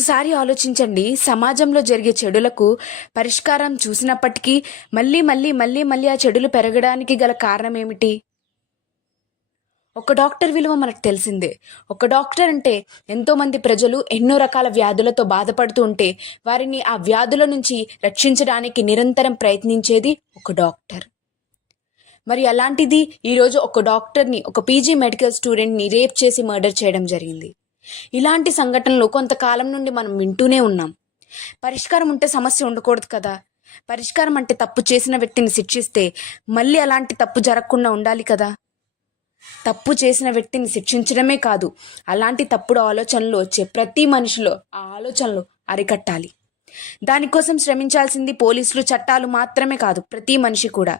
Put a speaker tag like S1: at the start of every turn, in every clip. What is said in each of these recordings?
S1: ఒక్కసారి ఆలోచించండి. సమాజంలో జరిగే చెడులకు పరిష్కారం చూసినప్పటికీ మళ్ళీ మళ్ళీ మళ్ళీ మళ్ళీ ఆ చెడులు పెరగడానికి గల కారణం ఏమిటి ఒక డాక్టర్ విలువ మనకు తెలిసిందే. ఒక డాక్టర్ అంటే ఎంతోమంది ప్రజలు ఎన్నో రకాల వ్యాధులతో బాధపడుతూ ఉంటే వారిని ఆ వ్యాధుల నుంచి రక్షించడానికి నిరంతరం ప్రయత్నించేది ఒక డాక్టర్. మరి అలాంటిది ఈరోజు ఒక డాక్టర్ని ఒక పీజీ మెడికల్ స్టూడెంట్ని రేప్ చేసి మర్డర్ చేయడం జరిగింది. ఇలాంటి సంఘటనలు కొంతకాలం నుండి మనం వింటూనే ఉన్నాం. పరిష్కారం ఉంటే సమస్య ఉండకూడదు కదా. పరిష్కారం అంటే తప్పు చేసిన వ్యక్తిని శిక్షిస్తే మళ్ళీ అలాంటి తప్పు జరగకుండా ఉండాలి కదా. తప్పు చేసిన వ్యక్తిని శిక్షించడమే కాదు అలాంటి తప్పుడు ఆలోచనలు వచ్చే ప్రతి మనిషిలో ఆ ఆలోచనలు అరికట్టాలి. దానికోసం శ్రమించాల్సింది పోలీసులు చట్టాలు మాత్రమే కాదు ప్రతి మనిషి కూడా.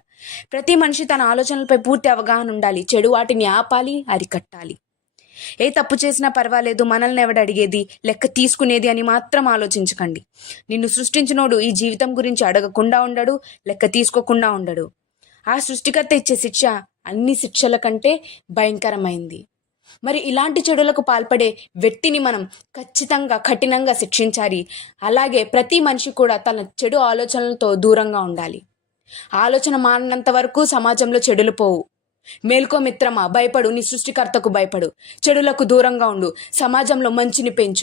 S1: ప్రతి మనిషి తన ఆలోచనలపై పూర్తి అవగాహన ఉండాలి చెడు వాటిని ఆపాలి అరికట్టాలి. ఏ తప్పు చేసినా పర్వాలేదు మనల్ని ఎవడు అడిగేది లెక్క తీసుకునేది అని మాత్రం ఆలోచించకండి. నిన్ను సృష్టించినోడు ఈ జీవితం గురించి అడగకుండా ఉండడు లెక్క తీసుకోకుండా ఉండడు. ఆ సృష్టికర్త ఇచ్చే శిక్ష అన్ని శిక్షల కంటే భయంకరమైంది. మరి ఇలాంటి చెడులకు పాల్పడే వ్యక్తిని మనం ఖచ్చితంగా కఠినంగా శిక్షించాలి. అలాగే ప్రతి మనిషి కూడా తన చెడు ఆలోచనలతో దూరంగా ఉండాలి. ఆలోచన మారినంత వరకు సమాజంలో చెడులు పోవు. మేల్కో మిత్రమా భయపడు. నీ సృష్టికర్తకు భయపడు. చెడులకు దూరంగా ఉండు. సమాజంలో మంచిని పెంచు.